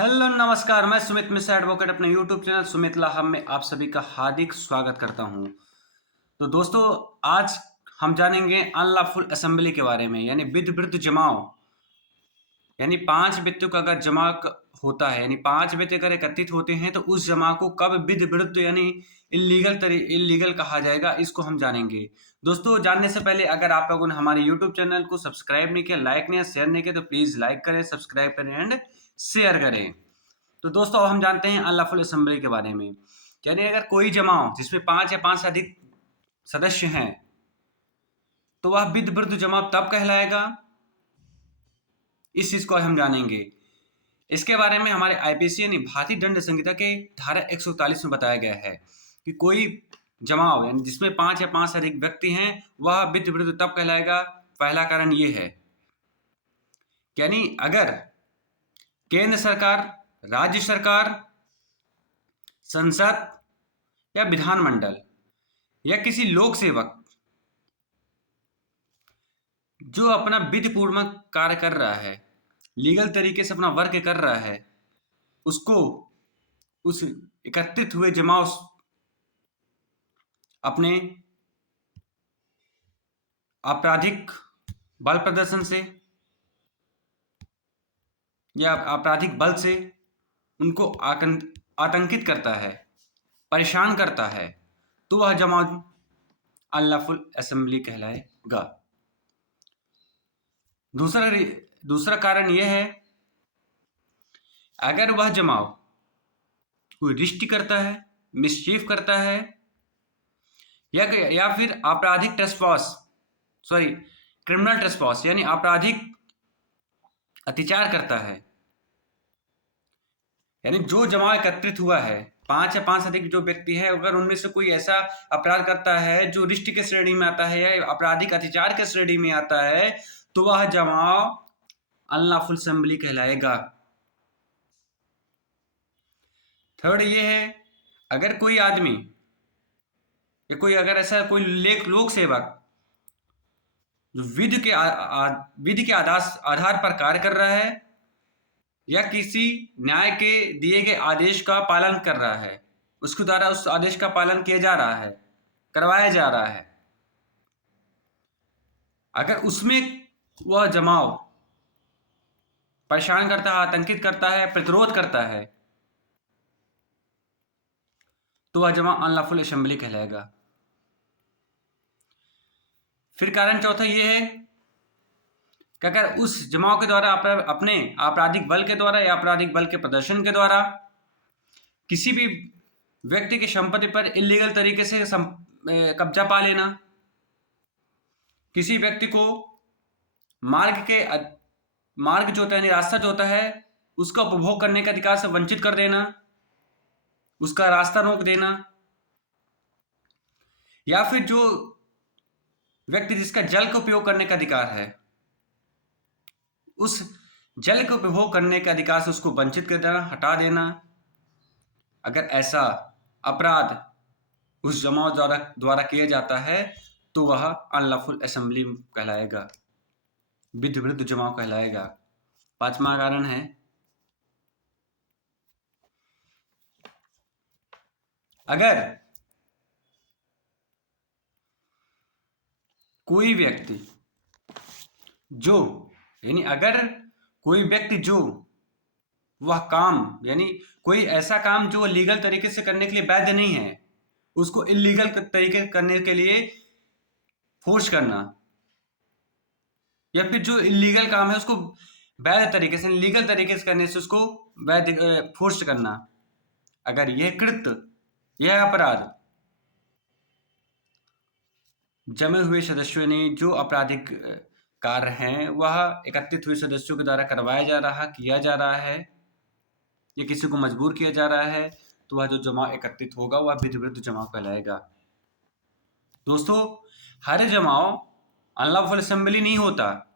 Hello नमस्कार। मैं Sumit Mishra advocate अपने यूट्यूब चैनल सुमित लाहब में आप सभी का हार्दिक स्वागत करता हूं। तो दोस्तों, आज हम जानेंगे अनलॉफुल असेंबली के बारे में, यानी विद विरुद्ध जमाव। यानी 5 व्यक्तियों का अगर होता है, यानी 5 व्यक्ति अगर एकत्रित होते हैं तो उस जमा को कब विद विरुद्ध यानी इलीगल कहा जाएगा, इसको हम जानेंगे। दोस्तों, जानने से पहले अगर आप लोगों ने हमारे यूट्यूब चैनल को सब्सक्राइब नहीं किया, लाइक नहीं किया, शेयर नहीं किया, तो प्लीज लाइक करें, सब्सक्राइब करें एंड शेयर करें। तो दोस्तों, अब हम जानते हैं अनलॉफुल असेंबली के बारे में। यानी अगर कोई जमाव जिसमें 5 या 5 से अधिक सदस्य हैं तो वह विद विरुद्ध जमाव तब कहलाएगा, इस चीज को हम जानेंगे। इसके बारे में हमारे आईपीसी यानी भारतीय दंड संहिता के धारा 141 में बताया गया है कि कोई जमाव यानी जिसमें 5 या 5 से अधिक व्यक्ति हैं वह विद विरुद्ध तब कहलाएगा। पहला कारण ये है, यानी अगर केंद्र सरकार, राज्य सरकार, संसद या विधानमंडल या किसी लोक सेवक जो अपना विधिपूर्वक कार्य कर रहा है, लीगल तरीके से अपना वर्क कर रहा है, उसको उस एकत्रित हुए जमाव अपने आपराधिक बल प्रदर्शन से या आपराधिक बल से उनको आतंकित करता है, परेशान करता है, तो वह जमाव अनलॉफुल असेंबली कहलाएगा। दूसरा कारण यह है, अगर वह जमाव कोई रिष्ट करता है, मिसचीफ करता है या फिर आपराधिक क्रिमिनल ट्रेसपॉस यानी आपराधिक अत्याचार करता है। यानी जो जमाव एकत्रित हुआ है, 5 या 5 से अधिक जो व्यक्ति है, अगर उनमें से कोई ऐसा अपराध करता है जो रिष्ट के श्रेणी में आता है या आपराधिक अत्याचार के श्रेणी में आता है, तो वह जमाव अनलॉफुल असेंबली कहलाएगा। थर्ड ये है, अगर कोई आदमी या कोई अगर ऐसा कोई लोक सेवक जो विधि के आधार पर कार्य कर रहा है या किसी न्याय के दिए गए आदेश का पालन कर रहा है, उसके द्वारा उस आदेश का पालन किया जा रहा है, करवाया जा रहा है, अगर उसमें वह जमाव परेशान करता है, आतंकित करता है, प्रतिरोध करता है, तो वह जमाव अनलॉफुल असेंबली कहलाएगा। फिर कारण चौथा यह है कि अगर उस जमाव के द्वारा अपने आपराधिक बल के द्वारा या आपराधिक बल के प्रदर्शन के द्वारा किसी भी व्यक्ति की संपत्ति पर इलीगल तरीके से कब्जा पा लेना, किसी व्यक्ति को मार्ग जो होता है, रास्ता जो होता है, उसका उपभोग करने के अधिकार से वंचित कर देना, उसका रास्ता रोक देना, या फिर जो व्यक्ति जिसका जल का उपयोग करने का अधिकार है, उस जल का उपभोग करने के अधिकार से उसको वंचित कर देना, हटा देना, अगर ऐसा अपराध उस जमाव द्वारा किया जाता है तो वह अनलॉफुल असेंबली कहलाएगा, विध विरुद्ध जमाव कहलाएगा। 5वां कारण है, अगर कोई व्यक्ति जो वह काम यानी कोई ऐसा काम जो लीगल तरीके से करने के लिए वैध नहीं है, उसको इलीगल तरीके करने के लिए फोर्स करना, या फिर जो इलीगल काम है उसको वैध तरीके से, लीगल तरीके से करने से उसको वैध फोर्स करना, अगर यह अपराध जमे हुए सदस्यों ने जो आपराधिक कार्य हैं वह एकत्रित हुए सदस्यों के द्वारा किया जा रहा है या किसी को मजबूर किया जा रहा है, तो वह जो जमाव एकत्रित होगा वह विधि विरुद्ध जमाव कहलाएगा। दोस्तों, हर जमाव अनलॉफुल असेंबली नहीं होता,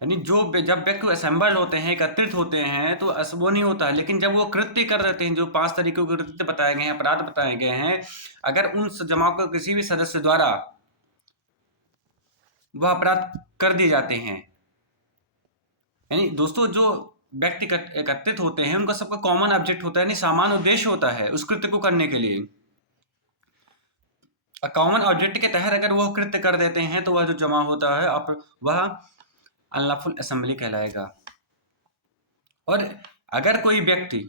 यानी जब व्यक्ति असेंबल होते हैं, एकत्रित होते हैं, तो वो नहीं होता है। लेकिन जब वो कृत्य कर रहे हैं, जो 5 तरीकों के कृत्य बताए गए हैं, अपराध बताए गए हैं, अगर उन जमाव को किसी भी सदस्य द्वारा वह अपराध कर दिए जाते हैं, यानी दोस्तों जो व्यक्ति एकत्रित होते हैं उनका सबका कॉमन ऑब्जेक्ट होता है, यानी समान उद्देश्य होता है उस कृत्य को करने के लिए। कॉमन ऑब्जेक्ट के तहत अगर वो कृत्य कर देते हैं तो वह जो जमा होता है वह अनलॉफुल असेंबली कहलाएगा। और अगर कोई व्यक्ति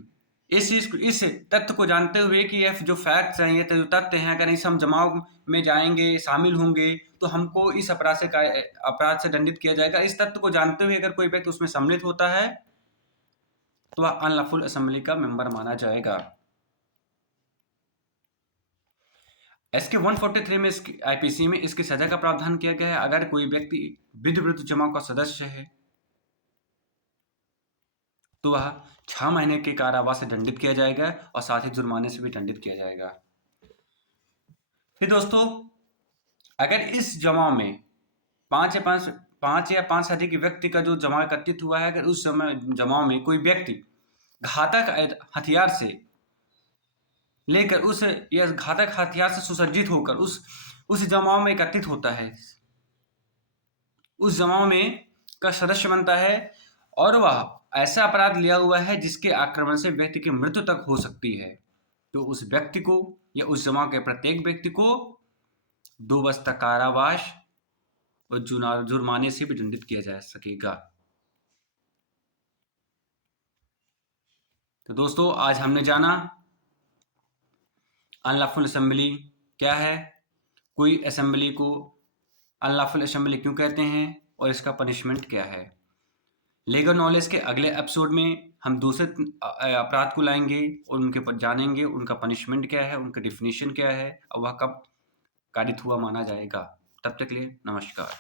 इस तथ्य को जानते हुए कि यह जो फैक्ट्स हैं, ये जो तथ्य हैं, अगर इस हम जमाव में जाएंगे, शामिल होंगे तो हमको इस अपराध से दंडित किया जाएगा, इस तथ्य को जानते हुए अगर कोई व्यक्ति उसमें सम्मिलित होता है तो वह अनलॉफुल असेंबली का मेंबर माना जाएगा। एसके 143 में आईपीसी में इसकी सजा का प्रावधान किया गया है। अगर कोई व्यक्ति विधि विरुद्ध जमाव का सदस्य है तो वह 6 महीने के कारावास से दंडित किया जाएगा और साथ ही जुर्माने से भी दंडित किया जाएगा। फिर दोस्तों, अगर इस जमाव में 5 या 5 से अधिक व्यक्ति का जो जमाव एकत्रित हुआ है, अगर उस समय जमाव में कोई व्यक्ति घातक हथियार से लेकर घातक हथियार से सुसज्जित होकर उस जमाव में एकत्रित होता है, उस जमाव में का सदस्य बनता है और वह ऐसा अपराध लिया हुआ है जिसके आक्रमण से व्यक्ति की मृत्यु तक हो सकती है, तो उस व्यक्ति को या उस जमाव के प्रत्येक व्यक्ति को 2 वर्ष तक कारावास और जुर्माने से भी दंडित किया जा सकेगा। तो दोस्तों, आज हमने जाना अनलॉफुल असेंबली क्या है, कोई असेंबली को अनलॉफुल असेंबली क्यों कहते हैं और इसका पनिशमेंट क्या है। लीगल नॉलेज के अगले एपिसोड में हम दूसरे अपराध को लाएंगे और उनके पर जानेंगे उनका पनिशमेंट क्या है, उनका डिफिनीशन क्या है और वह कब कारित हुआ माना जाएगा। तब तक के लिए नमस्कार।